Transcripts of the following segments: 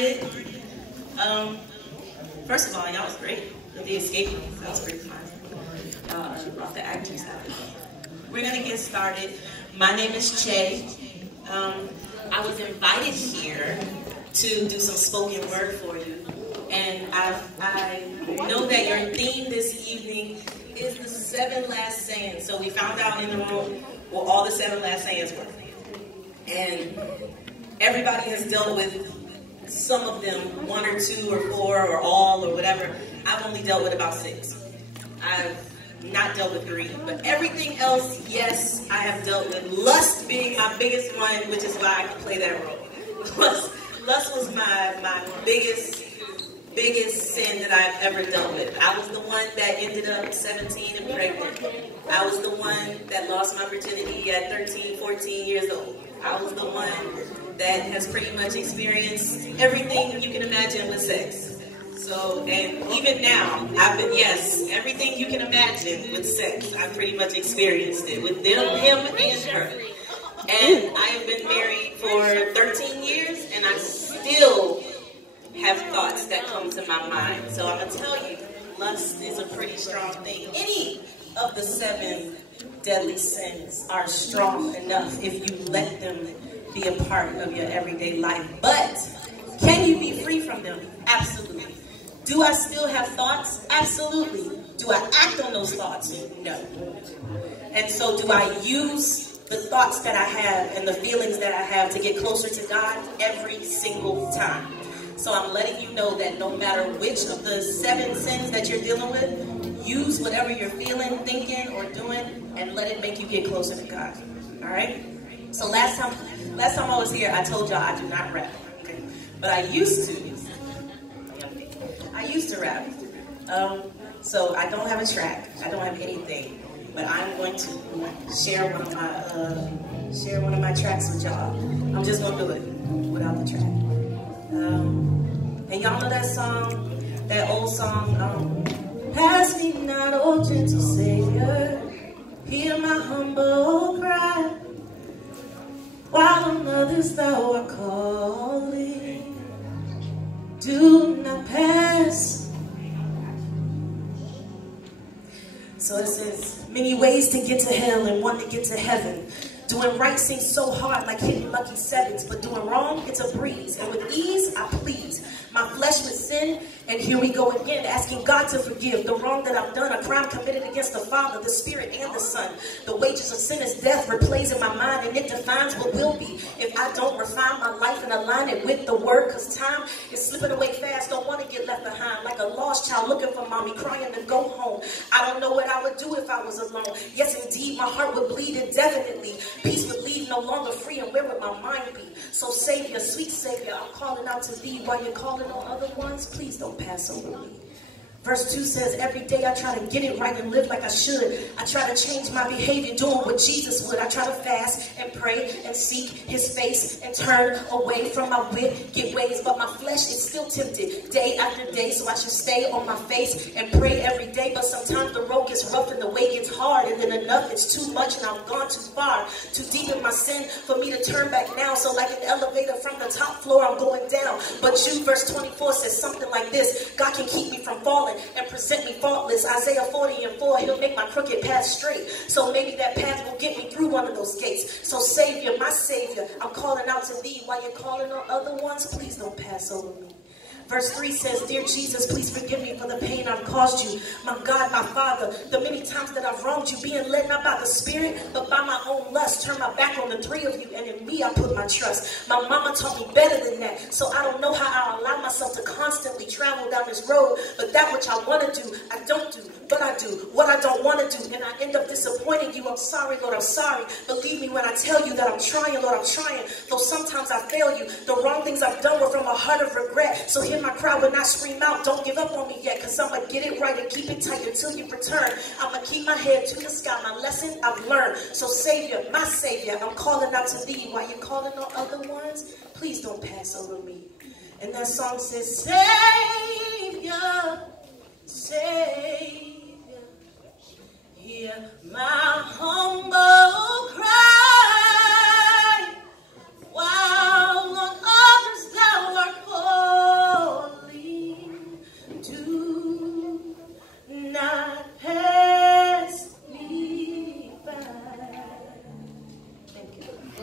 Um, First of all, y'all was great. The escape room, that was pretty fun. Off the acting side. We're gonna get started. My name is Che. I was invited here to do some spoken word for you. And I know that your theme this evening is the 7 last sayings. So we found out in the room what all the 7 last sayings were. And everybody has dealt with some of them, 1 or 2 or 4 or all or whatever. I've only dealt with about 6. I've not dealt with greed, but everything else, yes, I have dealt with. Lust being my biggest one, which is why I can play that role. Lust was my biggest sin that I've ever dealt with. I was the one that ended up 17 and pregnant. I was the one that lost my virginity at 13, 14 years old. I was the one that has pretty much experienced everything you can imagine with sex. So, and even now, everything you can imagine with sex, I've pretty much experienced it with them, him, and her. And I have been married for 13 years, and I still have thoughts that come to my mind. So I'm going to tell you, lust is a pretty strong thing. Any of the 7 deadly sins are strong enough if you let them be a part of your everyday life. But can you be free from them? Absolutely. Do I still have thoughts? Absolutely. Do I act on those thoughts? No. And so do I use the thoughts that I have and the feelings that I have to get closer to God every single time? So I'm letting you know that no matter which of the 7 sins that you're dealing with, use whatever you're feeling, thinking, or doing, and let it make you get closer to God. All right? So last time I was here, I told y'all I do not rap. Okay? But I used to rap. So I don't have a track. I don't have anything. But I'm going to share one of my tracks with y'all. I'm just gonna do it without the track. And y'all know that song, that old song, pass me not, oh gentle Savior, hear my humble cry, while on others thou art calling, do not pass. So it says, many ways to get to hell and one to get to heaven. Doing right seems so hard, like hitting lucky 7s, but doing wrong, it's a breeze. And with ease, I please my flesh with sin, and here we go again, asking God to forgive the wrong that I've done, a crime committed against the Father, the Spirit, and the Son. The wages of sin is death, replays in my mind, and it defines what will be if I don't refine my life and align it with the Word, because time is slipping away fast, don't want to get left behind, like a lost child looking for mommy, crying to go home. I don't know what I would do if I was alone. Yes, indeed, my heart would bleed indefinitely. Peace would leave no longer free, and where would my mind be? So Savior, sweet Savior, I'm calling out to thee while you're calling on other ones. Please don't pass over me. Verse 2 says, every day I try to get it right and live like I should. I try to change my behavior, doing what Jesus would. I try to fast and pray and seek his face and turn away from my wicked ways. But my flesh is still tempted day after day, so I should stay on my face and pray every day. But sometimes the road gets rough and the way gets hard, and then enough, it's too much and I've gone too far, too deep in my sin for me to turn back now. So like an elevator from the top floor, I'm going down. But Jude verse 24 says something like this: God can keep me from falling and present me faultless. Isaiah 40:4, he'll make my crooked path straight. So maybe that path will get me through one of those gates. So Savior, my Savior, I'm calling out to thee while you're calling on other ones. Please don't pass over me. Verse 3 says, dear Jesus, please forgive me for the pain I've caused you. My God, my Father, the many times that I've wronged you, being led not by the Spirit, but by my own lust. Turn my back on the 3 of you, and in me I put my trust. My mama taught me better than that, so I don't know how I allow myself to constantly travel down this road. But that which I want to do, I don't do. But I do what I don't want to do, and I end up disappointing you. I'm sorry, Lord, I'm sorry. Believe me when I tell you that I'm trying, Lord, I'm trying. Though sometimes I fail you. The wrong things I've done were from a heart of regret. So hear my cry when I scream out, don't give up on me yet, because I'm going to get it right and keep it tight until you return. I'm going to keep my head to the sky. My lesson I've learned. So Savior, my Savior, I'm calling out to thee while you're calling on other ones. Please don't pass over me. And that song says, Savior, Savior, hear my humble cry, while on others thou art calling.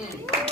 Mm.